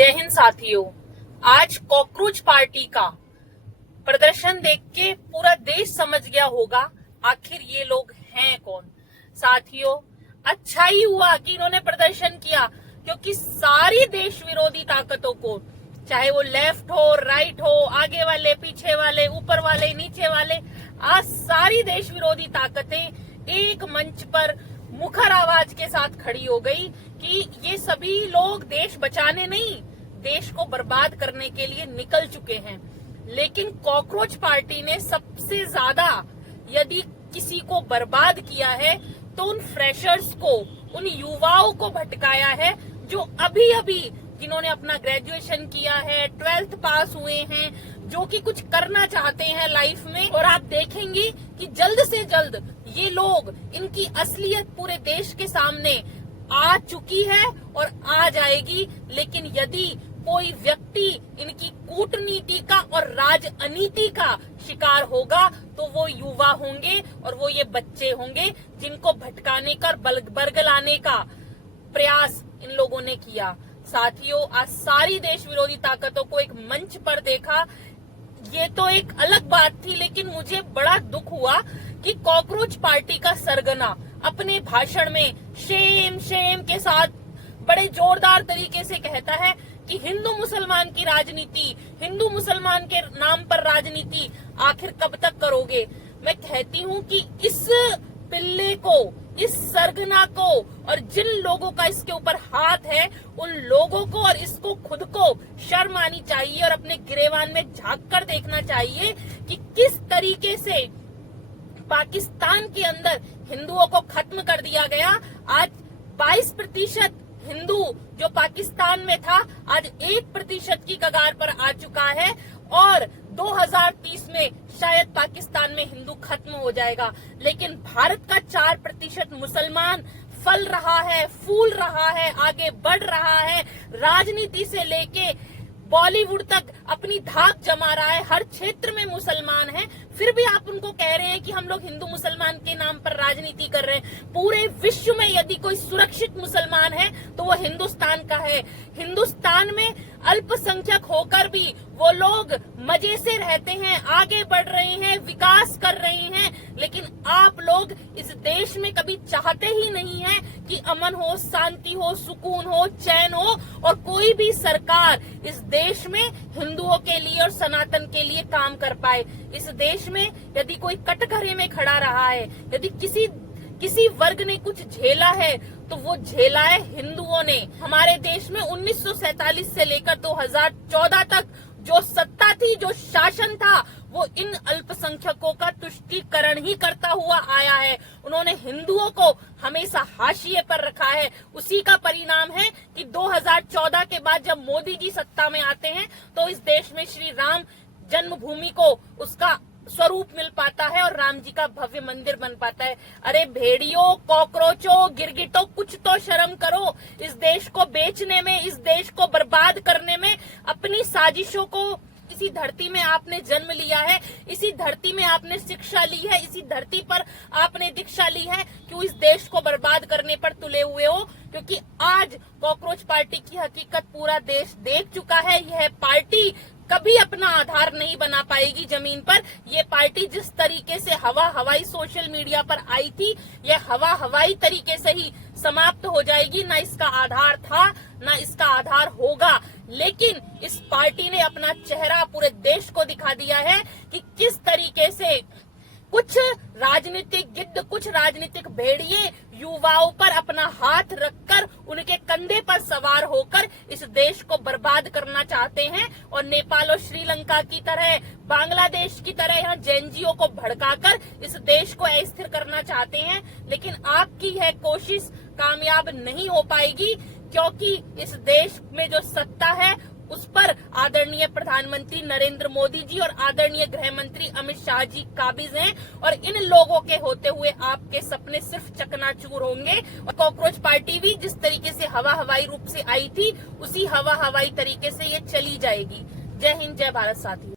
जय हिंद साथियों। आज कॉकरोच पार्टी का प्रदर्शन देख के पूरा देश समझ गया होगा आखिर ये लोग हैं कौन। साथियों, अच्छा ही हुआ कि इन्होंने प्रदर्शन किया, क्योंकि सारी देश विरोधी ताकतों को, चाहे वो लेफ्ट हो, राइट हो, आगे वाले, पीछे वाले, ऊपर वाले, नीचे वाले, आज सारी देश विरोधी ताकतें एक मंच पर मुखर आवाज के साथ खड़ी हो गई कि ये सभी लोग देश बचाने नहीं, देश को बर्बाद करने के लिए निकल चुके हैं। लेकिन कॉकरोच पार्टी ने सबसे ज्यादा यदि किसी को बर्बाद किया है तो उन फ्रेशर्स को, उन युवाओं को भटकाया है जो अभी अभी, जिन्होंने अपना ग्रेजुएशन किया है, 12th पास हुए हैं, जो कि कुछ करना चाहते हैं लाइफ में। और आप देखेंगे कि जल्द से जल्द ये लोग, इनकी असलियत पूरे देश के सामने आ चुकी है और आ जाएगी। लेकिन यदि कोई व्यक्ति इनकी कूटनीति का और राजनीति का शिकार होगा तो वो युवा होंगे और वो ये बच्चे होंगे जिनको भटकाने का, बरगलाने का प्रयास इन लोगों ने किया। साथियों, आज सारी देश विरोधी ताकतों को एक मंच पर देखा, ये तो एक अलग बात थी, लेकिन मुझे बड़ा दुख हुआ कि कॉकरोच पार्टी का सरगना अपने भाषण में शेम शेम के साथ बड़े जोरदार तरीके से कहता है कि हिंदू मुसलमान की राजनीति, हिंदू मुसलमान के नाम पर राजनीति आखिर कब तक करोगे। मैं कहती हूँ कि इस पिल्ले को, इस सरगना को, और जिन लोगों का इसके ऊपर हाथ है उन लोगों को और इसको खुद को शर्म आनी चाहिए और अपने गिरेबान में झांक कर देखना चाहिए कि किस तरीके से पाकिस्तान के अंदर हिंदुओं को खत्म कर दिया गया। आज 22% हिंदू जो पाकिस्तान में था आज 1% की कगार पर आ चुका है और 2030 में शायद पाकिस्तान में हिंदू खत्म हो जाएगा। लेकिन भारत का 4% मुसलमान फल रहा है, फूल रहा है, आगे बढ़ रहा है, राजनीति से लेके बॉलीवुड तक अपनी धाक जमा रहा है, हर क्षेत्र में मुसलमान है। फिर भी आप उनको कह रहे हैं कि हम लोग हिंदू मुसलमान के नाम पर राजनीति कर रहे हैं। पूरे विश्व में यदि कोई सुरक्षित मुसलमान है तो वो हिंदुस्तान का है। हिंदुस्तान में अल्पसंख्यक होकर भी वो लोग मजे से रहते हैं, आगे बढ़ रहे हैं, विकास कर रहे हैं। लेकिन आप लोग इस देश में कभी चाहते ही नहीं है कि अमन हो, शांति हो, सुकून हो, चैन हो, और कोई भी सरकार इस देश में हिंदुओं के लिए और सनातन के लिए काम कर पाए। इस देश में यदि कोई कटघरे में खड़ा रहा है, यदि किसी वर्ग ने कुछ झेला है तो वो झेला है हिंदुओं ने। हमारे देश में 1947 से लेकर 2014 तक जो सत्ता थी, जो शासन था, वो इन अल्पसंख्यकों का तुष्टीकरण ही करता हुआ आया है। उन्होंने हिंदुओं को हमेशा हाशिए पर रखा है। उसी का परिणाम है कि 2014 के बाद जब मोदी जी सत्ता में आते हैं तो इस देश में श्री राम जन्मभूमि को उसका स्वरूप मिल पाता है और राम जी का भव्य मंदिर बन पाता है। अरे भेड़ियों, कॉकरोचों, गिरगिटों, कुछ तो शर्म करो। इस देश को बेचने में, इस देश को बर्बाद करने में, अपनी साजिशों को, इसी धरती में आपने जन्म लिया है, इसी धरती में आपने शिक्षा ली है, इसी धरती पर आपने दीक्षा ली है, क्यों इस देश को बर्बाद करने पर तुले हुए हो? क्योंकि आज कॉकरोच पार्टी की हकीकत पूरा देश देख चुका है। यह पार्टी कभी अपना आधार नहीं बना पाएगी जमीन पर। ये पार्टी जिस तरीके से हवाई सोशल मीडिया पर आई थी, यह हवाई तरीके से ही समाप्त हो जाएगी। ना इसका आधार था, ना इसका आधार होगा। लेकिन इस पार्टी ने अपना चेहरा पूरे देश को दिखा दिया है कि किस तरीके से कुछ राजनीतिक गिद्ध, कुछ राजनीतिक भेड़िए युवाओं पर अपना हाथ रखकर, उनके कंधे पर सवार होकर इस देश को बर्बाद करना चाहते हैं और नेपाल और श्रीलंका की तरह, बांग्लादेश की तरह यहाँ जेएनजीओ को भड़काकर इस देश को अस्थिर करना चाहते हैं। लेकिन आपकी यह कोशिश कामयाब नहीं हो पाएगी, क्योंकि इस देश में जो सत्ता है उस पर आदरणीय प्रधानमंत्री नरेंद्र मोदी जी और आदरणीय गृह मंत्री अमित शाह जी काबिज हैं। और इन लोगों के होते हुए आपके सपने सिर्फ चकनाचूर होंगे। और कॉकरोच पार्टी भी जिस तरीके से हवाई रूप से आई थी, उसी हवाई तरीके से ये चली जाएगी। जय हिंद, जय भारत साथियों।